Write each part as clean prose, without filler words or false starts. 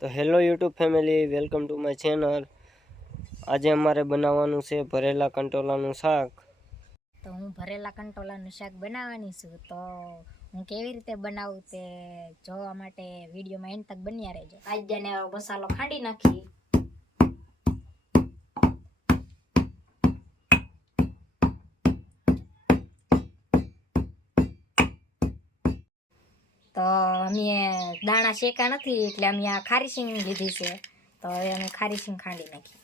तो hello YouTube family, welcome to my channel. आज अमारे बनावानुं छे भरेला कंटोलानुं शाक। तो हूँ भरेला कंटोलानुं शाक बनाववानी छुं। तो हूँ केवी रीते बनावुं ते जोवा माटे विडियोमां एंड तक बन्या रहेजो। आज्याने मसालो खांडी नाखी। तो अमे दाणा शेका नथी એટલે અમે આ ખારી સિંગ લીધી છે। તો હવે અમે ખારી સિંગ ખાંડી નાખી।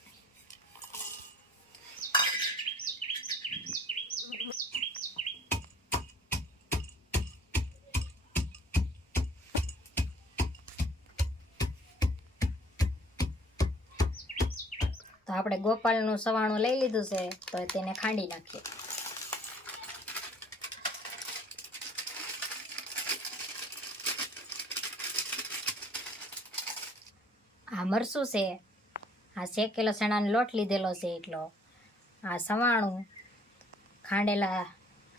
तो આપણે ગોપાલનું સવાણું લઈ લીધું છે, તો તેને ખાંડી નાખીએ। આ મરસું છે, આ શેકેલો ચણાનો લોટ લીધેલો છે એટલો, આ સવાણું, ખાંડેલા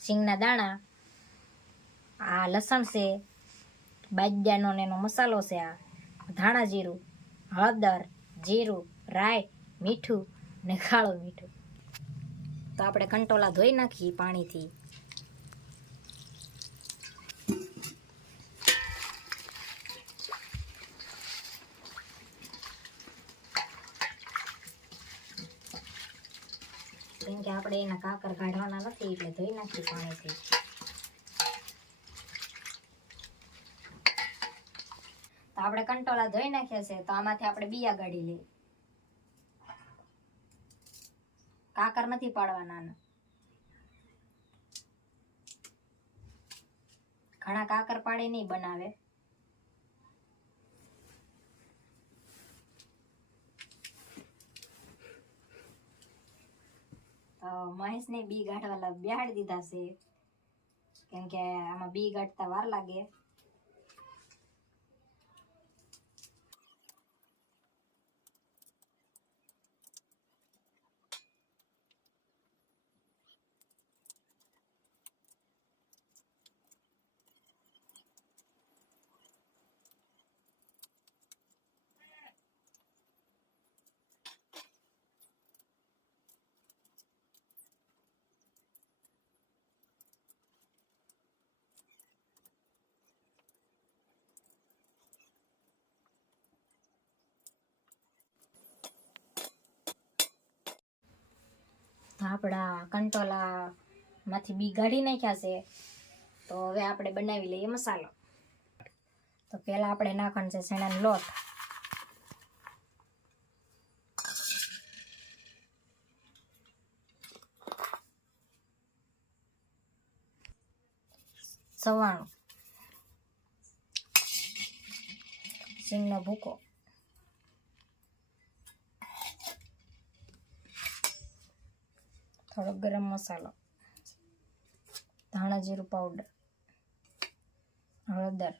સિંગના દાણા, આ લસણ છે, બાજરાનો ને એનો મસાલો છે, આ ધાણા જીરું, હળદર, જીરું, રાઈ, મીઠું ને કાળું મીઠું। તો આપણે કંટોલા ધોઈ નાખીએ પાણીથી। કેમ કે આપણે એના કાકર કાઢવાના નથી એટલે ધોઈ નાખીએ પાણીથી। તો આપણે કંટોલા ધોઈ નાખ્યા છે, તો આમાંથી આપણે બીયા કાઢી લઈએ। કાકર નથી પાડવાના। ઘણા કાકર પાડી નહીં બનાવે। તો મહેશને બી ગાંઠવાલા બેહાડી દીધા છે, કેમ કે આમાં બી ગાંઠતા વાર લાગે। તો આપણા કંટોલા માંથી બી કાઢી નાખ્યા છે, તો હવે આપણે બનાવી લઈએ મસાલો। તો પહેલા આપણે નાખવાનો છે ચણાનો લોટ, સવાણું, સિંગનો ભૂકો, થોડો ગરમ મસાલો, ધાણા જીરું પાવડર, હળદર,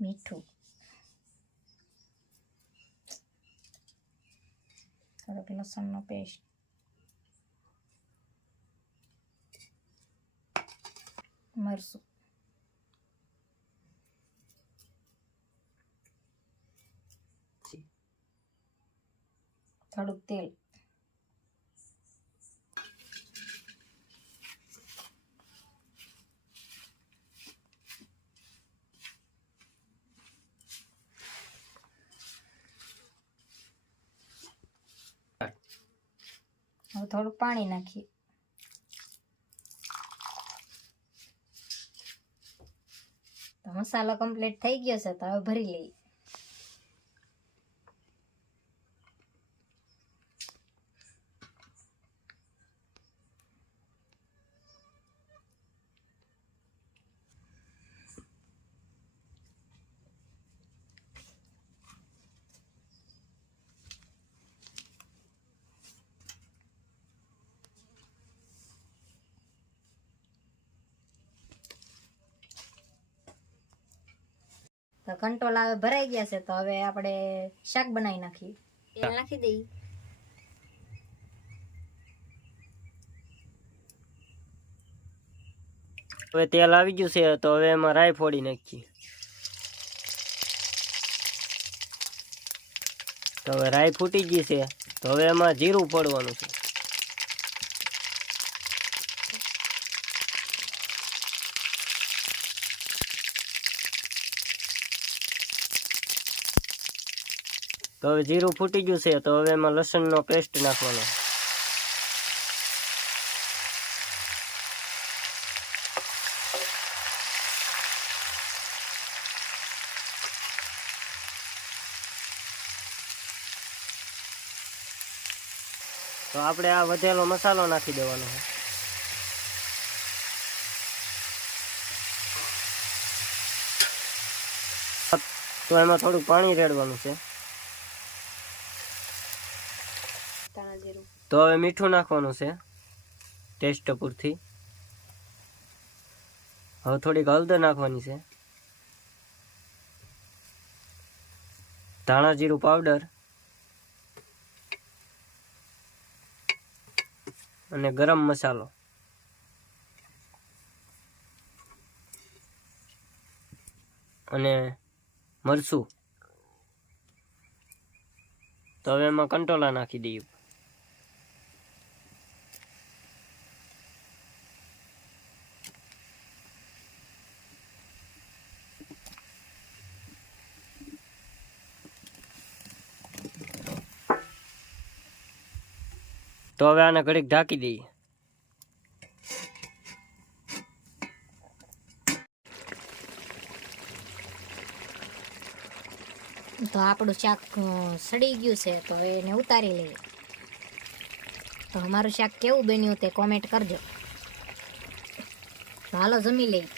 મીઠું, થોડોક લસણનો પેસ્ટ, મરચું, થોડુંક તેલ, હવે થોડુંક પાણી નાખીએ। તો મસાલો કમ્પ્લીટ થઈ ગયો છે, તો હવે ભરી લઈએ। તો કંટોલા હવે ભરાઈ ગયા છે, તો હવે આપણે શાક બનાવી નાખીએ। તેલ નાખી દઈએ। હવે તેલ આવી ગયું છે, તો હવે એમાં રાઈ ફોડી નાખીએ। તો હવે રાઈ ફૂટી ગઈ છે, તો હવે એમાં જીરું પડવાનું છે. તો હવે જીરું ફૂટી ગયું છે, તો હવે એમાં લસણનો પેસ્ટ નાખવાનો. તો આપણે આ વધેલો મસાલો નાખી દેવાનો છે. તો એમાં થોડું પાણી રેડવાનું છે. તો હવે મીઠું નાખવાનું છે ટેસ્ટ પૂરથી. હવે થોડીક હળદર નાખવાની છે, ધાણા જીરું પાવડર અને ગરમ મસાલો અને મરચું. તો હવે એમાં કંટોલા નાખી દઈએ. તો હવે આને ઘડીક ઢાંકી દઈએ. તો આપણું શાક સડી ગયું છે, તો હવે એને ઉતારી લઈએ. તો અમારું શાક કેવું બન્યું તે કોમેન્ટ કરજો. તો હાલો જમી લઈએ.